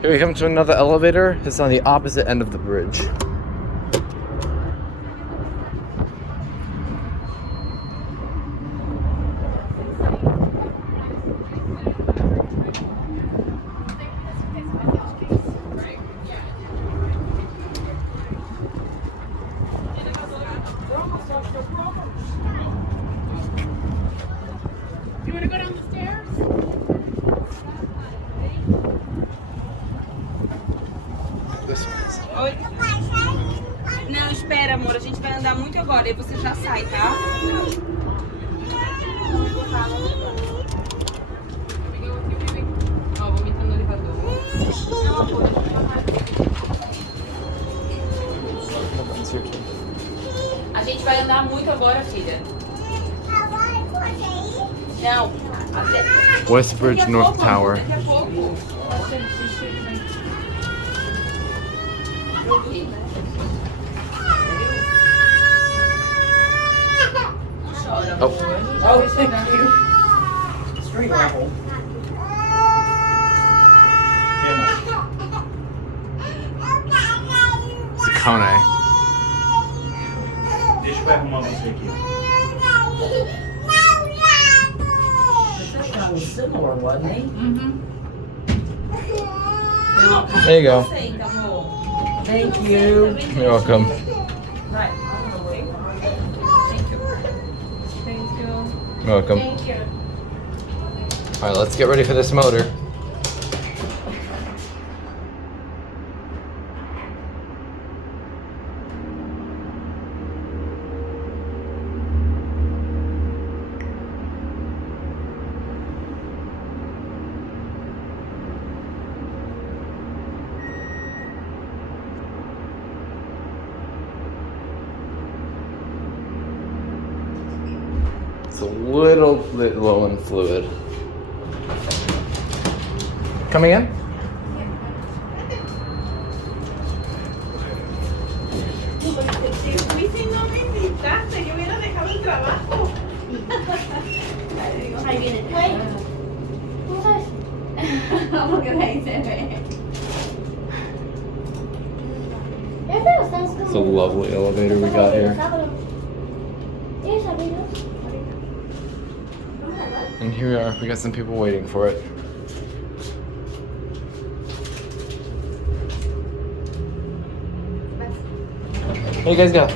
Here we come to another elevator. It's on the opposite end of the bridge. You want to go down the stairs? This one's. Oi? Não, espera, amor. A gente vai andar muito agora. Aí você já sai, tá? Ó, vou entrar no elevador. A gente vai andar muito agora, filha. Não. Até... Westbridge North Tower. Daqui a pouco. Oh, Oh, thank you. Street level. it's a KONE. Deixa eu arrumar você aqui. This guy was similar, wasn't he? There you go. Senta, amor. Thank you. You're welcome. Vai. Thank you. Thank you. You're welcome. Thank you. All right, let's get ready for this motor. It's a little bit low in fluid. Coming in? Si no me invitaste, yo hubiera dejado el trabajo. Ahí viene. ¿Cómo sabes? Porque de ahí se ve. It's a lovely elevator we got here. And here we are. We got some people waiting for it. Here you guys go.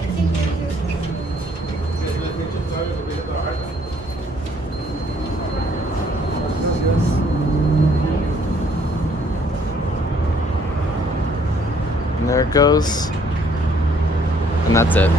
And there it goes. And that's it.